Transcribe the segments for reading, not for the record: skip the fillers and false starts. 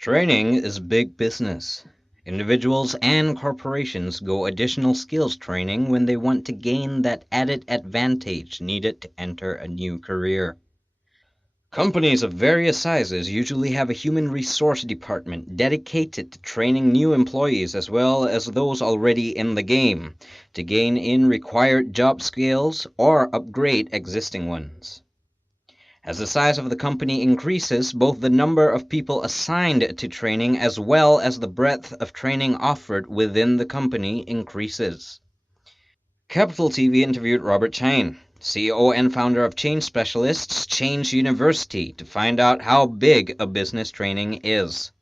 Training is big business. Individuals and corporations go additional skills training when they want to gain that added advantage needed to enter a new career. Companies of various sizes usually have a human resource department dedicated to training new employees as well as those already in the game to gain in required job skills or upgrade existing ones. As the size of the company increases, both the number of people assigned to training as well as the breadth of training offered within the company increases. Capital TV interviewed Robert Chaen, CEO and founder of change specialists Change University, to find out how big a business training is.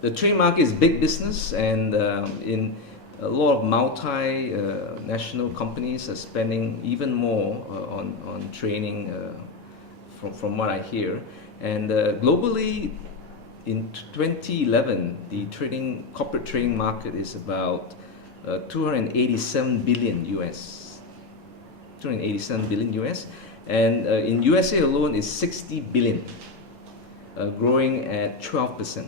The training market is big business, and in a lot of multinational companies are spending even more on training, from what I hear. And globally, in 2011, the corporate training market is about 287 billion US. 287 billion US, and in USA alone is 60 billion, growing at 12%.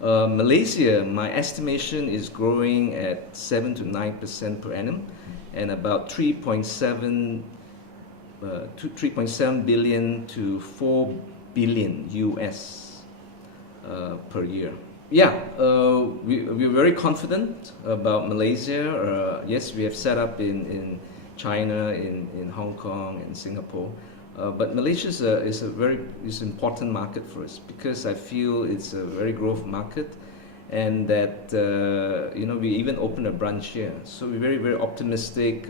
Malaysia, my estimation is growing at 7 to 9% per annum, and about 3.7 billion to 4 billion US per year. Yeah, we're very confident about Malaysia. Yes, we have set up in China, in Hong Kong, and Singapore. But Malaysia is an important market for us because I feel it's a very growth market, and that we even opened a branch here. So we're very optimistic.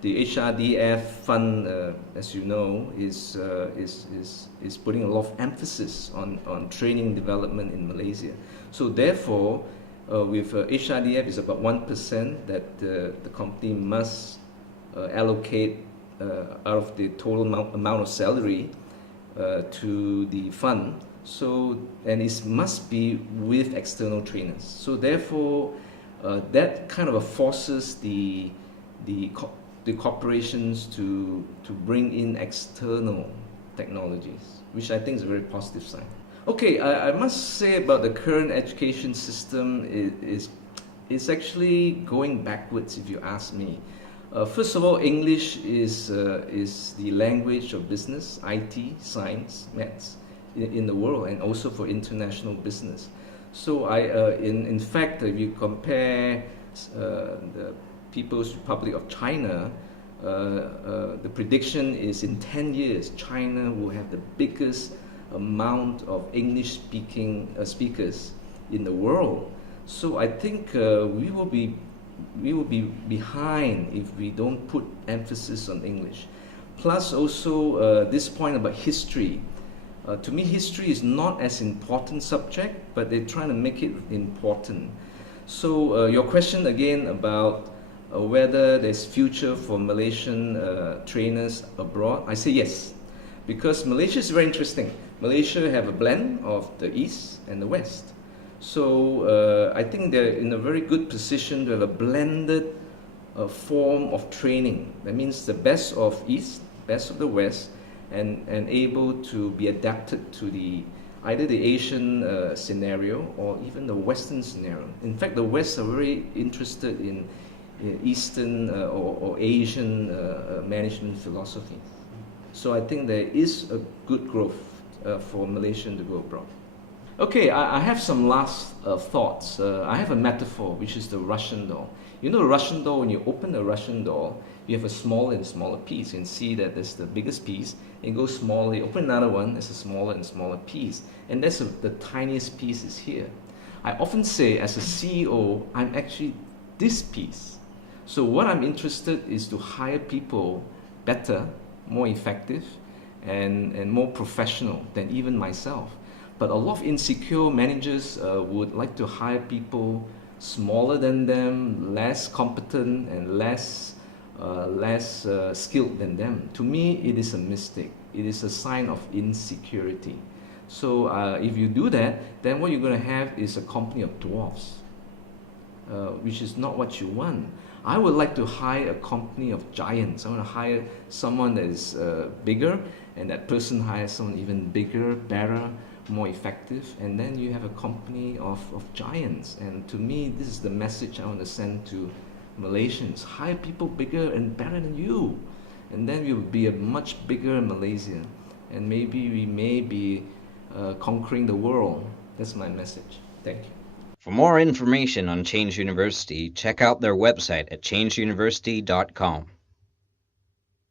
The HRDF fund, as you know, is putting a lot of emphasis on training development in Malaysia. So therefore, with HRDF is about 1% that the company must allocate out of the total amount of salary to the fund. So, and it must be with external trainers. So therefore, that kind of forces the corporations to bring in external technologies, which I think is a very positive sign. Okay, I must say about the current education system is actually going backwards, if you ask me. First of all, English is the language of business, IT, science, maths in the world, and also for international business. So in fact, if you compare the People's Republic of China, the prediction is in 10 years, China will have the biggest amount of English-speaking speakers in the world. So I think we will be behind if we don't put emphasis on English. Plus also this point about history. To me, history is not as important subject, but they're trying to make it important. So your question again about whether there's future for Malaysian trainers abroad, I say yes, because Malaysia is very interesting. Malaysia have a blend of the East and the West. So I think they're in a very good position to have a blended form of training. That means the best of East, best of the West, and able to be adapted to either the Asian scenario or even the Western scenario. In fact, the West are very interested in Eastern or Asian management philosophy. So I think there is a good growth for Malaysian to go abroad. Okay, I have some last thoughts. I have a metaphor, which is the Russian doll. You know the Russian doll, when you open the Russian doll, you have a smaller and smaller piece. You can see that there's the biggest piece, and it goes smaller. You open another one, there's a smaller and smaller piece. And that's the tiniest piece is here. I often say, as a CEO, I'm actually this piece. So what I'm interested is to hire people better, more effective, and more professional than even myself. But a lot of insecure managers would like to hire people smaller than them, less competent, and less skilled than them. To me, it is a mistake. It is a sign of insecurity. So if you do that, then what you're going to have is a company of dwarfs, which is not what you want. I would like to hire a company of giants. I want to hire someone that is bigger, and that person hires someone even bigger, better, more effective, and then you have a company of giants. And to me, this is the message I want to send to Malaysians. Hire people bigger and better than you, and then we will be a much bigger Malaysia, and maybe we may be conquering the world. That's my message. Thank you. For more information on Change University, check out their website at changeuniversity.com.